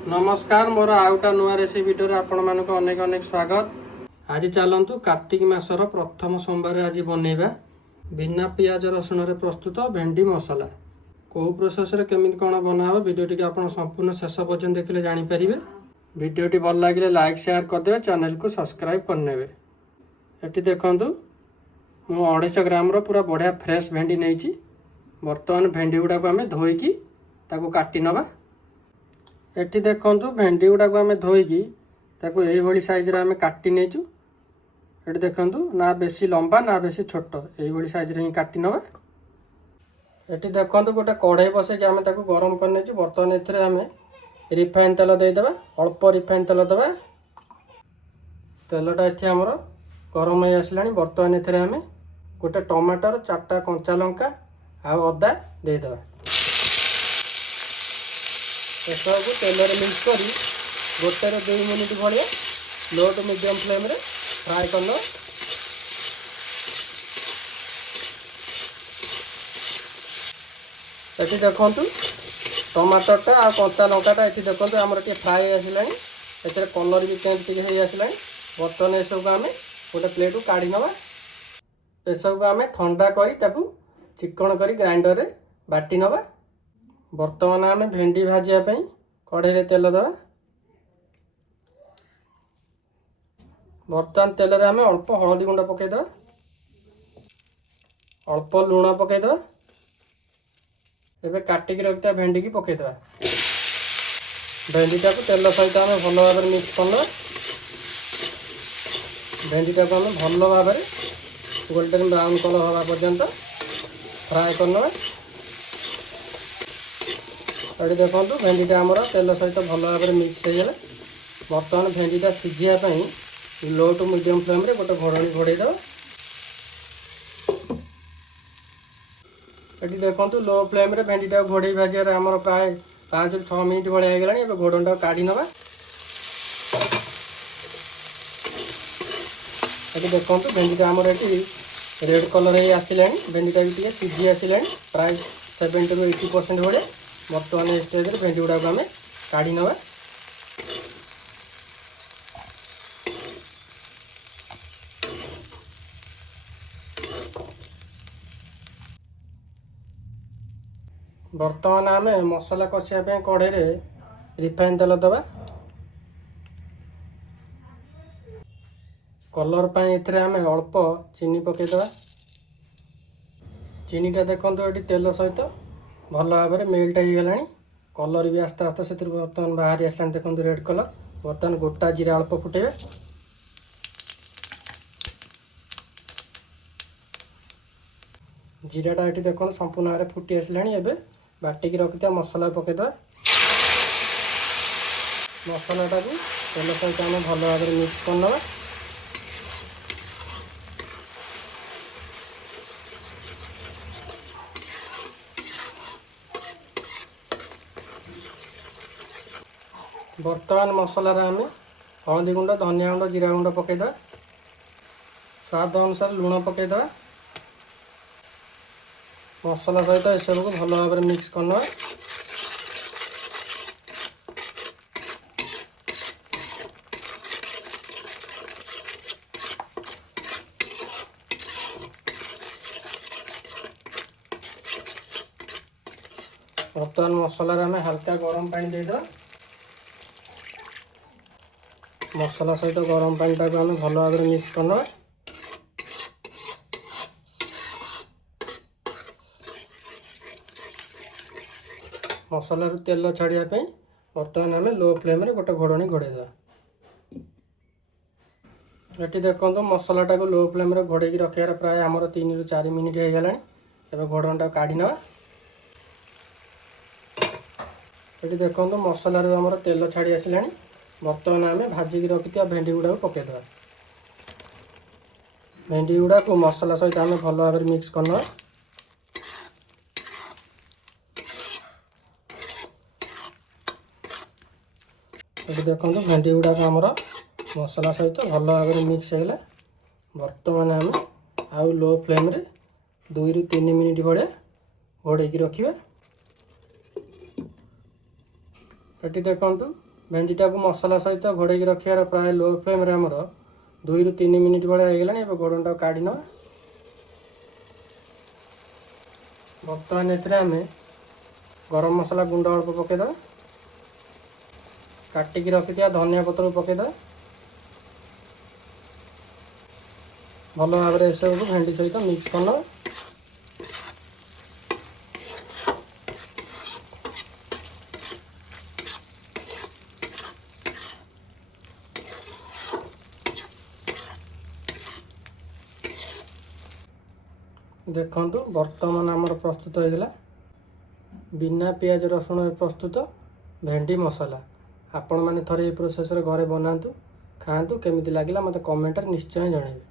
नमस्कार मोर आउटा नुआ recipe video आपण मानक अनेक अनेक स्वागत। आज चलतु कार्तिक मासर प्रथम सोमवार आज बनैबा बिना पियाज रसुण रे प्रस्तुत भेंडी मसला। को प्रोसेस रे केमिति कोन बनाबो वीडियोटी के आपण संपूर्ण शेष पर्यंत देखले जानि परिबे। वीडियोटी भल लागिले लाइक शेयर कर देबे, चैनल को सब्सक्राइब कर नेबे। एटी देखंतु मु 250 ग्राम रो पूरा बढ़िया फ्रेश भेंडी नैची। वर्तमान भेंडी गुडा को हमें धोईकी ताको काटी नबा। एटी देखंतु भेंडी गुडा को हमें धोईकी ताको एई भली साइज रे हमें काटी नेचु। एटी देखंतु ना बेसी लंबा ना बेसी छोट, एई भली साइज रे ही काटी नबा। एटी देखंतु गोटे कढ़ाई बसे कि हमें ताको गरम कर नेचु। वर्तमान एथिरे हमें रिफाइन तेल दे देबा, अल्प रिफाइन तेल देबा। तेलटा एथि हमर गरम हो आसलानी। वर्तमान एथिरे हमें गोटे टमाटर, 4टा कंचा लंका आ अदा दे देबा। सबको तेल मिक्स कर गोटे 2 मिनिट भाया लो टू मीडियम फ्लेम रे फ्राए करना। ये देखु टमाटरटा आ कंचा लंकाटा ये देखो आम फ्राए आसला। ए कलर भी चेंज टे आसला। बर्तमान ये सब आम गोटे प्लेट को काढ़ी नवा। ये सब आम ठंडा कर चिकन कर ग्राइंडर रे बाटी नवा। वर्तमान आम भेंडी भाजिया कढ़ई रे तेल दवा। वर्तमान तेल रे आम अल्प हलदी गुंड पकईद, अल्प लुण पकईद। एबे काटिकी रखता भेंडी की पकईद। भेंडीटा को तेल सहित आम भल भाव मिक्स करना। भेंडीटा को आम भल भाव गोल्डन ब्राउन कलर हवा पर्यंत फ्राए करना। ये देखो भेंडीटा आमर तेल सहित भल भाव मिक्स हो गला। बर्तमान भेंडीटा सीझापी लो टू मीडियम फ्लेम रे गोटे घोड़नी घोड़े दो। ये देखो लो फ्लेम रे भेंडीटा घोड़े भाजियार आमर प्राय 5 ରୁ 6 मिनिट भाया होगा। ए घोड़नटा काढ़ी नवा। ये देखो भेंडीटा आमर ये रेड कलर हो आसला। भेंडीटा भी सीझी आसला प्राय 70 ରୁ 80% भाया। बर्तमान ये स्टेज रे भेंडी गुड़ा को आम काढ़ी नवा। वर्तमान आम मसला कषिया कढ़ई रे रिफाइन तेल दबा। कलर पाई आम अल्प चीनी पकईदबा। चीनीटा देखो ये तेल सहित भल भाव मेल्ट हो गला। कलर भी आस्ते आस्ते से बर्तमान बाहरी आसला। देखो रेड कलर। बर्तमान गोटा जीरा अल्प फुटेबे। जीराटा ये देखो संपूर्ण भाव फुटी आसला। एबे बाटिकी रखिथा मसला पकईद। मसलाटा को तेल सहित आम भल भाव मिक्स करना। वर्तमान मसला आम हलदी गुंड, धनिया गुंड, जीरा गुंड पकईद। स्वाद अनुसार लुण पकईद। मसला सहित ये सब को भल भाव मिक्स करना। वर्तमान मसला आम हल्का गरम पानी दे दो। मसला सहित गरम पानी टाक आम भल भाव मिक्स करना। मसला रू तेल छाड़िया वर्तमान आम लो फ्लेम रे गोटे घोड़नी घोड़े दवा। ये देखो मसलाटा को लो फ्लेम रे घोड़े रखार प्राय आमर 3 ରୁ 4 मिनिट हो गला। एबे घोड़नटा काढ़ी नवा। ये देखो मसला रू आमर तेल छाड़ी आसला। वर्तमान आम भाजिकी रखी भेंडी गुड़ा को पकईदबा। भेंडी गुड़ा को मसला सहित आम भल भाव मिक्स करना। ये देखो भेंडी गुड़ा को आमर मसला सहित भल भाव मिक्स होगा। वर्तमान आम आउ लो फ्लेम रे 2 ରୁ 3 मिनिट भाया घोड़े रखा। ये देखु ଭେଣ୍ଡିଟାକୁ ମସଲା ସହିତ ଘୋଡ଼େଇକି ରଖିବାର ପ୍ରାୟ ଲୋ ଫ୍ଲେମ୍ରେ ଆମର 2 ରୁ 3 ମିନିଟ୍ ଭଳିଆ ହେଇଗଲାଣି। ଏବେ ଘୋଡ଼ଣାଟାକୁ କାଢ଼ି ନେବା। ବର୍ତ୍ତମାନ ଏଥିରେ ଆମେ ଗରମ ମସଲା ଗୁଣ୍ଡ ଅଳ୍ପ ପକାଇଦେବା। କାଟିକି ରଖିଥିବା ଧନିଆ ପତ୍ରକୁ ପକାଇଦେବା। ଭଲ ଭାବରେ ଏସବୁକୁ ଭେଣ୍ଡି ସହିତ ମିକ୍ସ କରିନେବା। ଦେଖନ୍ତୁ ବର୍ତ୍ତମାନ ଆମର ପ୍ରସ୍ତୁତ ହୋଇଗଲା ବିନା ପିଆଜ ରସୁଣରେ ପ୍ରସ୍ତୁତ ଭେଣ୍ଡି ମସଲା। ଆପଣମାନେ ଥରେ ଏହି ପ୍ରୋସେସ୍ରେ ଘରେ ବନାନ୍ତୁ, ଖାଆନ୍ତୁ, କେମିତି ଲାଗିଲା ମୋତେ କମେଣ୍ଟରେ ନିଶ୍ଚୟ ଜଣାଇବେ।